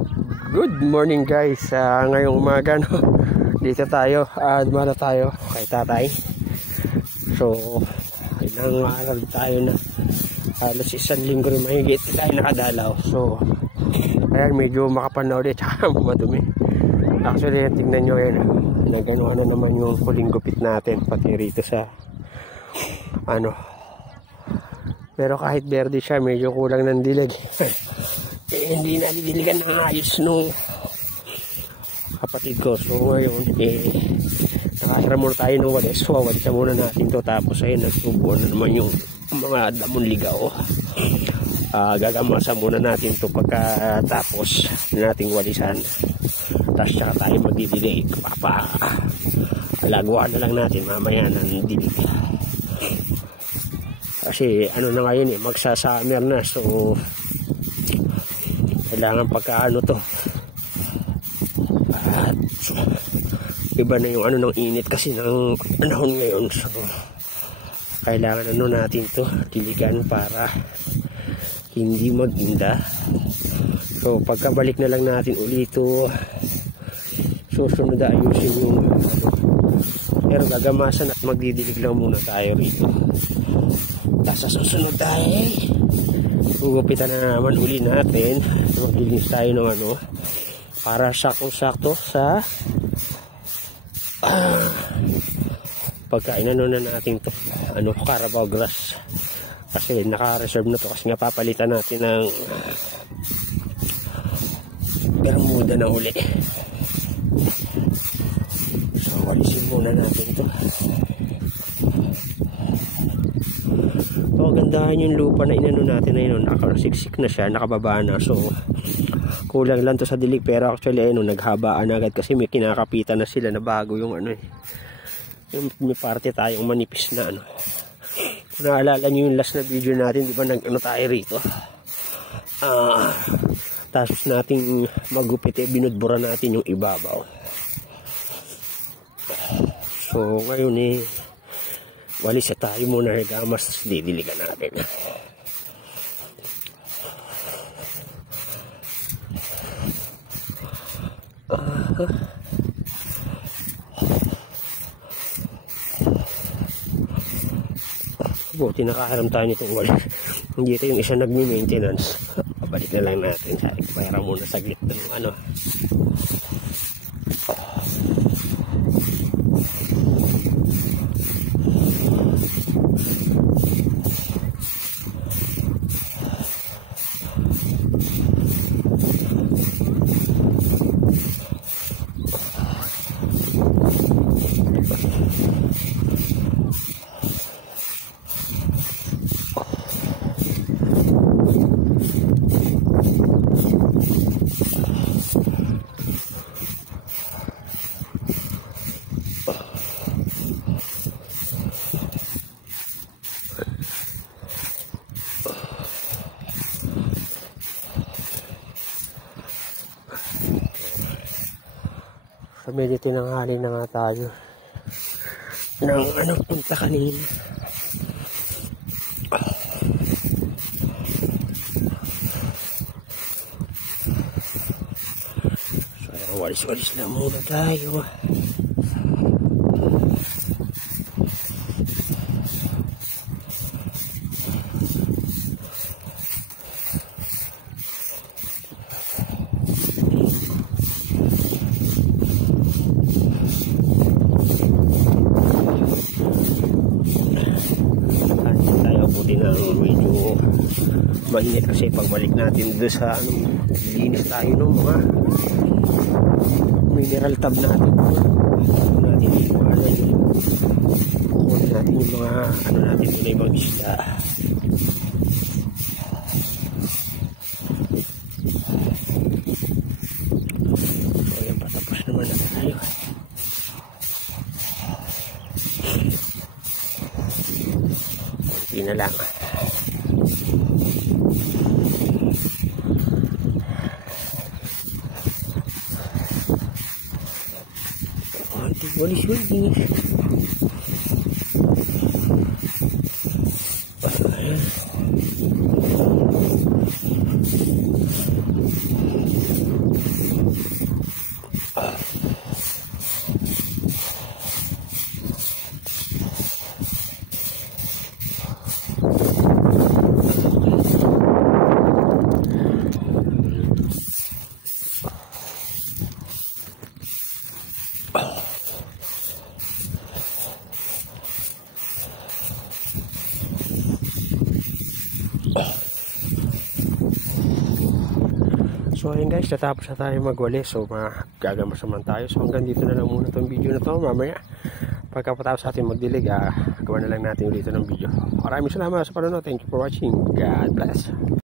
Good morning guys. Ngayong umaga no, dito tayo, dumalo tayo kay tatay. So ilang araw tayo na, halos isang linggo rin mahigit tayo nakadalaw. So ayan, medyo makapanaw ulit tsaka madumi. Actually tingnan nyo yan, nagano na naman yung huling gupit natin pati rito sa ano. Pero kahit verde siya, medyo kulang ng dilig. Hindi na didiligan ng ayos nung kapatid ko. So ngayon nakasara muna tayo ng walis. So walis muna natin to. Tapos ayun, nagtubo na naman yung mga damon ligaw. Gagamasa muna natin to pagkatapos nating walisan. Tapos saka tayo magdidilig. Alaguan na lang natin mamaya ng dilig. Kasi ano na ngayon magsasummer na. So kailangan pagkaano to, at iba na yung ano ng init kasi ng panahon ngayon. So kailangan ano natin to diligan para hindi maginda. So pagkabalik na lang natin ulit to, susunod ayusin yung ano, pero gagamasan at magdidilig lang muna tayo rito. Tapos sa susunod tayo gugupitan na naman uli natin. Maglinis tayo ng ano para sakto-sakto sa pagkain ano na natin to, ano, Carabao grass. Kasi naka-reserve na to kasi nga papalitan natin ng Bermuda na uli. So walisin muna natin to. So gandahan yung lupa na inano natin na yun, nakasiksik na siya, nakababa na. So kulang lang to sa dilig, pero actually ayun, naghabaan agad kasi may kinakapitan na sila na bago yung ano yung may parte tayong manipis na ano. Kung naalala nyo yung last na video natin, di ba nag-ano tayo rito, tapos nating magupit, binudbura natin yung ibabaw. So ngayon walis tayo muna, gamas, tapos didiligan natin. Buti nakaharam tayo nitong walis. Hindi ito yung isa nagmi-maintenance. Pabalik na lang natin. Sabi ko, payara muna saglit ng ano. So medyo tinanghali na nga tayo ng ano, punta kanina. So walis-walis na muna tayo. Medyo mainit kasi pagbalik natin doon sa ano, linis tayo ng mga mineral tab natin. Natin yung ano, kunin natin yung mga ano natin doon na ibang isda. So yan, patapos naman na tayo. Hindi na lang. Walis-walis. So ayun guys, natapos na tayo magwali. So magagamas naman tayo. So hanggang dito na lang muna itong video na to. Mamaya pagkapatapos natin magdilig, gawa na lang natin ulit ng video. Maraming salamat sa panonood. Thank you for watching. God bless.